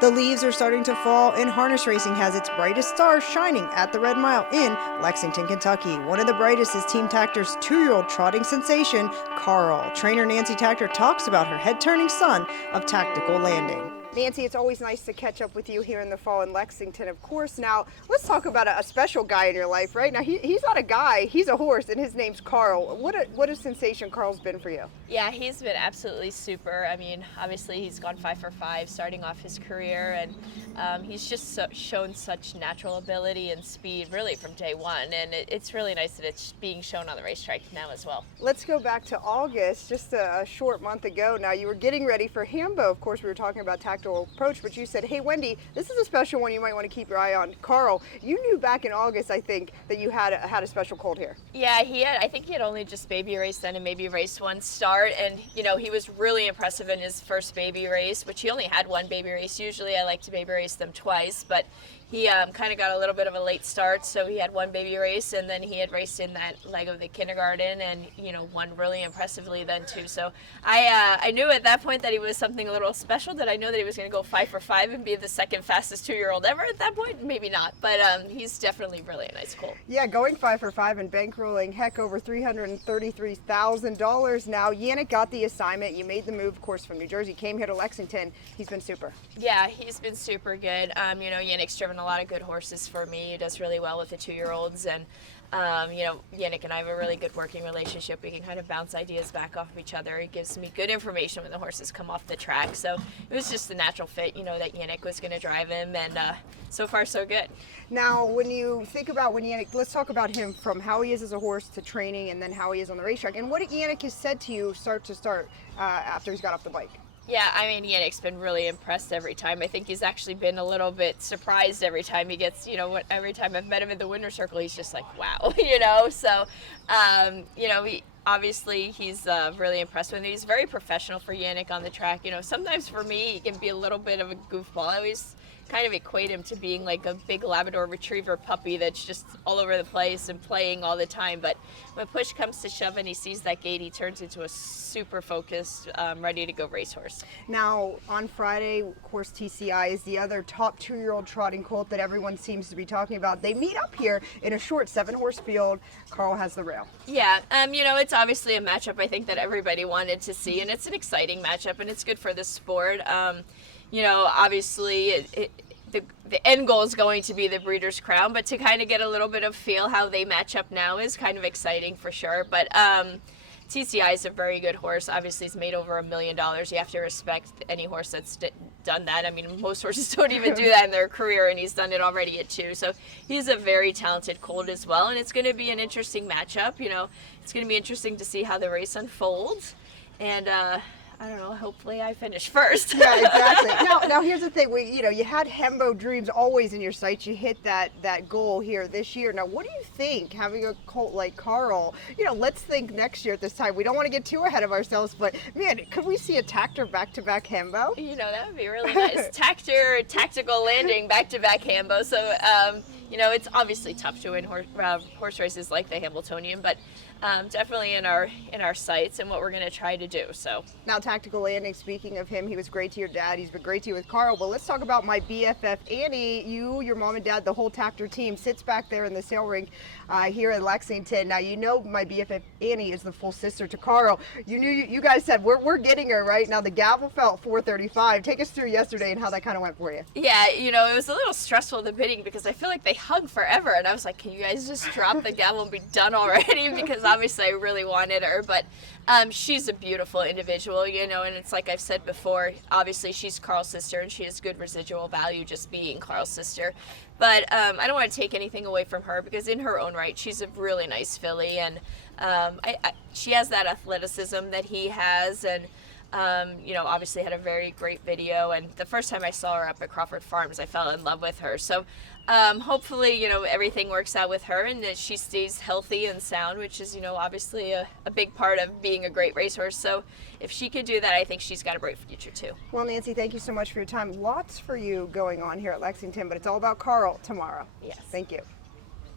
The leaves are starting to fall, and harness racing has its brightest stars shining at the Red Mile in Lexington, Kentucky. One of the brightest is Team Takter's 2-year-old trotting sensation, Karl. Trainer Nancy Takter talks about her head-turning son of tactical landing. Nancy, it's always nice to catch up with you here in the fall in Lexington, of course. Now, let's talk about a special guy in your life, right? Now, he's not a guy, he's a horse, and his name's Karl. What a sensation Karl's been for you. Yeah, he's been absolutely super. I mean, obviously he's gone 5 for 5 starting off his career, and he's just shown such natural ability and speed really from day one, and it's really nice that it's being shown on the racetrack now as well. Let's go back to August, just a short month ago. Now, you were getting ready for Hambo. Of course, we were talking about tactical approach, but you said, hey, Wendy, this is a special one you might want to keep your eye on. Karl, you knew back in August, I think, that you had a special colt here. Yeah, I think he had only just baby raced then and maybe raced one start, and he was really impressive in his first baby race, which he only had one baby race. Usually I like to baby race them twice, but he kind of got a little bit of a late start, so he had one baby race, and then he had raced in that leg of the kindergarten and won really impressively then too. So I knew at that point that he was something a little special. Did I know that he was going to go 5 for 5 and be the second fastest 2-year-old ever at that point? Maybe not, but he's definitely really a nice colt. Yeah, going 5 for 5 and bankrolling heck over $333,000 now. Yannick got the assignment. You made the move, of course, from New Jersey, came here to Lexington. He's been super. Yeah, he's been super good. Yannick's driven a lot of good horses for me. He does really well with the 2-year-olds, and Yannick and I have a really good working relationship. We can kind of bounce ideas back off of each other. He gives me good information when the horses come off the track, so it was just a natural fit, that Yannick was going to drive him, and so far so good. Now, when you think about Yannick, let's talk about him from how he is as a horse to training, and then how he is on the racetrack, and what Yannick has said to you start to start after he's got off the bike. Yeah, I mean, Yannick's been really impressed every time. I think he's actually been a little bit surprised every time he gets, every time I've met him in the winner's circle, he's just like, wow, So, obviously he's really impressed with him. He's very professional for Yannick on the track. Sometimes for me, he can be a little bit of a goofball. I always kind of equate him to being like a big Labrador Retriever puppy that's just all over the place and playing all the time. But when push comes to shove and he sees that gate, he turns into a super focused, ready to go racehorse. Now, on Friday, of course, TCI is the other top 2-year-old trotting colt that everyone seems to be talking about. They meet up here in a short 7-horse field. Karl has the rail. Yeah, it's obviously a matchup I think that everybody wanted to see, and it's an exciting matchup, and it's good for the sport. Obviously the end goal is going to be the Breeders' Crown, but to kind of get a little bit of feel how they match up now is kind of exciting for sure. But TCI is a very good horse. Obviously, he's made over $1 million. You have to respect any horse that's done that. I mean, most horses don't even do that in their career, and he's done it already at 2. So he's a very talented colt as well, and it's going to be an interesting matchup. It's going to be interesting to see how the race unfolds, and I don't know, hopefully I finish first. Yeah, exactly. Now here's the thing. You had Hembo dreams always in your sights. You hit that goal here this year. Now, what do you think, having a colt like Karl? Let's think next year at this time. We don't want to get too ahead of ourselves, but, man, could we see a Takter back-to-back Hembo? That would be really nice. Takter, tactical landing, back-to-back Hambo. So, it's obviously tough to win horse races like the Hambletonian, but definitely in our sights and what we're going to try to do. So now, tactical landing, speaking of him, he was great to your dad. He's been great to you with Karl. But let's talk about my BFF Annie. You, your mom and dad, the whole Takter team sits back there in the sale ring here in Lexington. Now, my BFF Annie is the full sister to Karl. You guys said we're getting her right now. The gavel fell at 4:35. Take us through yesterday and how that kind of went for you. Yeah, it was a little stressful, the bidding, because I feel like they hung forever, and I was like, can you guys just drop the gavel and be done already? Because obviously I really wanted her, but she's a beautiful individual, and it's like I've said before, obviously she's Karl's sister and she has good residual value just being Karl's sister, but I don't want to take anything away from her, because in her own right she's a really nice filly, and she has that athleticism that he has, and obviously had a very great video, and the first time I saw her up at Crawford Farms I fell in love with her. So hopefully everything works out with her and that she stays healthy and sound, which is obviously a big part of being a great racehorse. So if she could do that, I think she's got a bright future too. Well, Nancy, thank you so much for your time. Lots for you going on here at Lexington, but it's all about Karl tomorrow. Yes. Thank you.